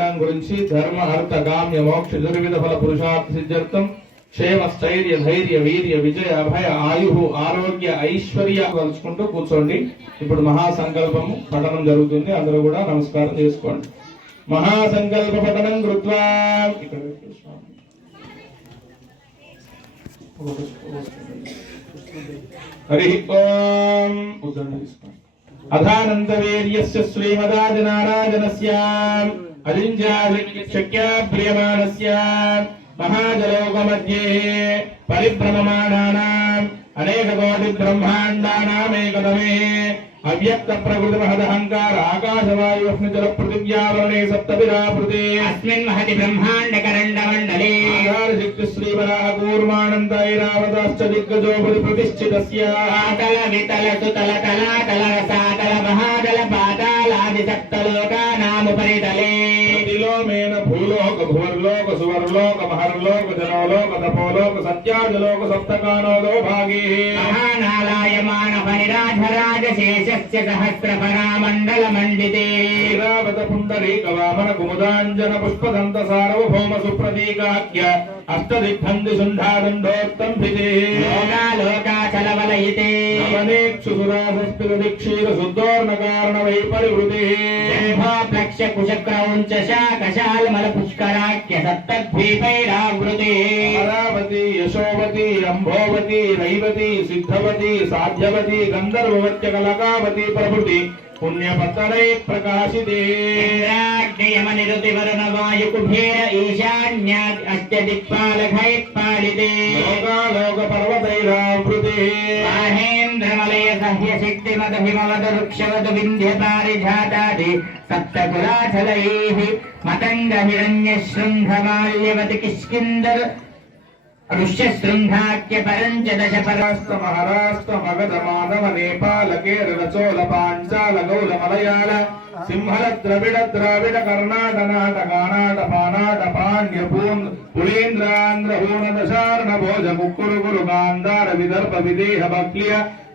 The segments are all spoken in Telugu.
రామాయణం గురించి ధర్మ అర్థ కామ్య మోక్ష చతుర్విధ ఫల పురుషార్థ సిద్ధ్యర్థం క్షేమ స్థైర్య ధైర్య వీర్య విజయ అభయ ఆయు ఆరోగ్య ఐశ్వర్య కలుసుకుంటూ కూర్చోండి. ఇప్పుడు మహాసంకల్పము పఠనం జరుగుతుంది. అందరూ కూడా నమస్కారం చేసుకోండి. మహాసంకల్ప పఠనం కృత్వా హరి ఓం అథానందవేర్యస్య శ్రీమదాదినారాజనస్య అజింజాశక్యా ప్రియమాణస్య మహాజలోకమధ్యే పరిభ్రమమాణానాం అనేక కోటి బ్రహ్మాండానామేకతమే అవ్యక్త ప్రకృతి మహదహంకార ఆకాశవాయు అగ్నిజల పృథివ్యావరణే సప్తవిరాపృతే అస్మిన్ మహతి బ్రహ్మాండ కరండ మండలే ఆధార శక్తి శ్రీవరాహ కూర్మానందైరావతాశ్చ దిగ్గజోపరి ప్రతిష్ఠితస్య ఆతల వితల సుతల తలాతల రసాతల మహాదల పాతాలాది సప్తలోకానాముపరితలే ప్రతిలోమేన భూలోక భువర్లోక సువర్లోక మహర్లోక జనోలోక తపోలోక సత్యాజలోక సప్తకానోదో భాగే మహానాలాయమాన పరిరాజరాజ శేష సహస్రపరామండల మండితే రావత పుండరీక వామన కుముదాంజన పుష్పదంత సార్వభౌమ సుప్రతీకాఖ్య అష్టదిగ్బంధి సుంధాదండోత్తంభితే లోకాచలవలయితే నవనేక్షుసురాసస్పిత దిక్షీర శుద్ధోర్ణ కారణ వైపరివృతే ప్లక్ష కుశక్రౌంచ శాకశాల్మల పుష్కరాఖ్య సప్తద్వీపైరావృతే అరావతి యశోవతి అంభోవతి రైవతి సిద్ధవతి సాధ్యవతి గంధర్వవత్య కలకావతి ప్రభృతి పుణ్యపత్తరై ప్రకాశితే యమనిరుతి వరుణ వాయు కుబేర ఈశాన్యాద్ అష్టదిక్పాలకై పాలితే లోకాలోక పర్వతైరావృతే మహేంద్రమలయ సహ్య శక్తిమద హిమవద వృక్షవద వింధ్య పారిజాతాది సప్తకులాచలైః మతంగ హిరణ్య శృంఖమాల్యవతి కిష్కిందర్ ఋష్యశృంగాఖ్య పరంచదశ పరాస్త మహారాష్ట్ర మగధ మాధవ నేపాల కేరళ చోళ పాంచాల గౌల మలయాళ సింహళ ద్రవిడ ద్రావిడ కర్ణాట నాట కానాట పానాట పాండ్య పులేంద్రాంధ్ర హూణ దశార్ణ భోజ ముక్కురు గురు గాంధార విదర్భ విదేహ బక్లియ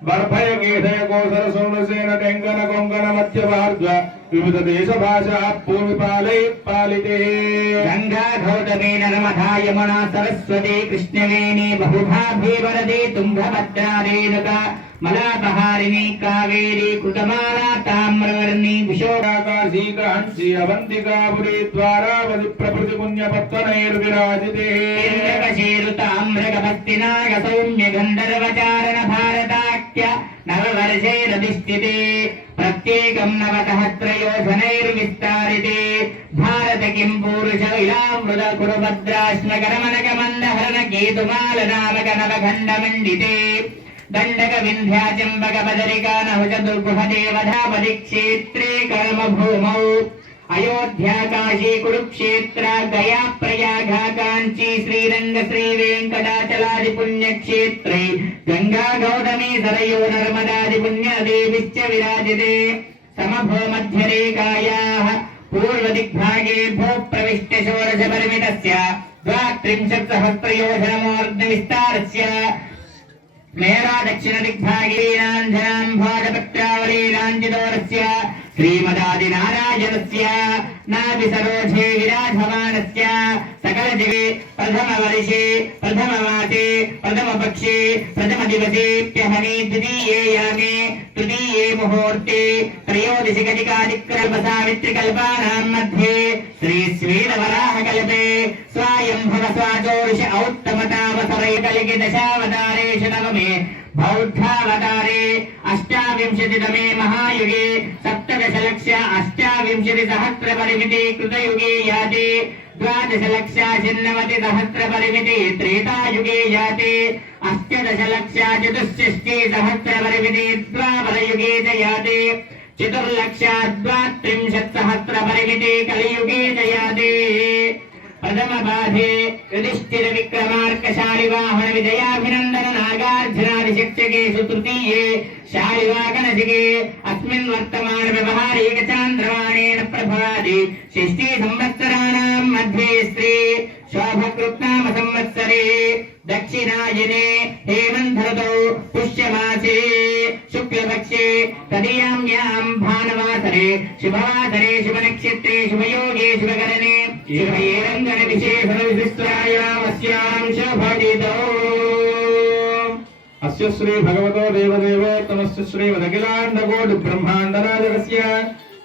బర్భయ కేశయ కోసర సోమసేన టెంకన కొంకణ మధ్య భార్గ వివిధ దేశ భాషా భూమిపాలై పాలితే గంగా గౌతమి నర్మదా యమునా సరస్వతి కృష్ణవేణి బహుధా భీవరదే తుంగభద్రా రేణుక మలాపహారిణి కావేరి కృతమాలా తామ్రవర్ణి విశోకాశీ కాంచీ అవంతికాపురి ద్వారావతి ప్రకృతి పుణ్యపత్తనైర్విరాజితే తామ్రగభక్తినాగ సౌమ్య గంధర్వచారణ భారతాఖ్య నవవర్షైరధిష్ఠితే ప్రత్యేకం నవసహస్రయోజనైర్విస్తారితే భారత కిం పూరుష ఇలామృత కురుభద్రాశ్నకరమనక మందహరణ కేతుమాల నామక నవఖండమండితే దండక వింధ్యాచంబక బదరికా నహుజ దుర్గుహ దేవధాపది క్షేత్రే కర్మ భూమౌ అయోధ్యా కాశీ కురుక్షేత్ర గయా ప్రయాగ కాంచీ శ్రీరంగ శ్రీ వెంకటాచలాది పుణ్యక్షేత్రే గంగా గౌతమి సరయూ నర్మదాది పుణ్యదేవిశ్చ విరాజితే సమభో మధ్యరేఖాయాః పూర్వదిగ్భాగే భూ ప్రవిష్ట షోడశ పరిమితస్య 32 సహస్రయోజనమూర్ధ్న విస్తారస్య మేరా దక్షిణ దిగ్భాగే నాంజనాం భోజపత్రావళీ రాంజిదోరస్య శ్రీమదాది నారాయణస్య నాభి సరోజే విరాజమానస్య సకల జగే ప్రథమ వర్షే ప్రథమ మాసే ప్రథమ పక్షే ప్రథమ దివసేప్యహని ద్వితీయే యామే తృతీయే ముహూర్తే త్రయోదశి కటికాదిక్రమ సావిత్రి కల్పానాం మధ్యే శ్రీ స్వేద వరాహ కల్పే స్వయంభవ స్వాచోరుష ఔత్తమతావసరే కలిగి దశావతారేషు నవమే బౌద్ధావతారే అష్టావింశతితమే మహాయుగే సప్తదశ లక్ష అష్టావింశతి సహస్ర పరిమితి కృతయుగే యాతే ద్వాదశ లక్షాశన్నవతి సహస్ర పరిమితి త్రేతాయుగే యాతే అష్టాదశ లక్ష చతుష్షష్టి సహస్ర పరిమితి ద్వాపరయుగే యాతే చతుర్లక్షాద్వాత్రింశత్ సహస్ర పరిమితి కలియుగే యాతే ప్రథమ బాధే యుధిష్ఠిర విక్రమార్క శాలివాహన విజయాభినందన నాగార్జునాది శిక్షకేషు తృతీయే శాలివాకనసికే అస్మిన్ వర్తమాన వ్యవహారీక చాంద్రమాణేన ప్రభాది షష్ఠీ సంవత్సరాణాం మధ్యే శ్రీ శోభకృత్నామ సంవత్సరే దక్షిణాయనే హేమంతరతో పుష్యమాసే శుక్లపక్షే తదీయాం భానువాసరే శుభవాసరే శుభనక్షత్రే శుభయోగే శుభకరణే ఏరంగన విశేషణ విశిష్టాయామస్యాంశ భజితో అస్య శ్రీ భగవతో దేవదేవోత్తమస్య శ్రీమదఖిలాండకోటి బ్రహ్మాండనాయకస్య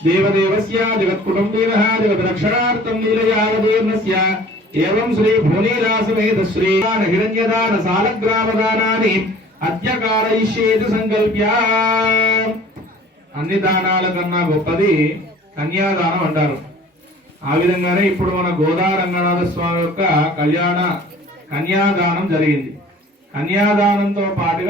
దేవదేవస్య జగత్కుటుంబినః జగద్రక్షణార్థం లీలయావదీర్ణస్య ఏవం శ్రీ భూనీలాసమేత శ్రీ హిరణ్యదాన సాలగ్రామదానాని అద్య కారయిష్యేతి సంకల్ప్య. అన్ని దానాల కన్నా గొప్పది కన్యాదానం అంటారు. ఆ విధంగానే ఇప్పుడు మన గోదా రంగనాథ స్వామి యొక్క కన్యాదానం జరిగింది. కన్యాదానంతో పాటుగా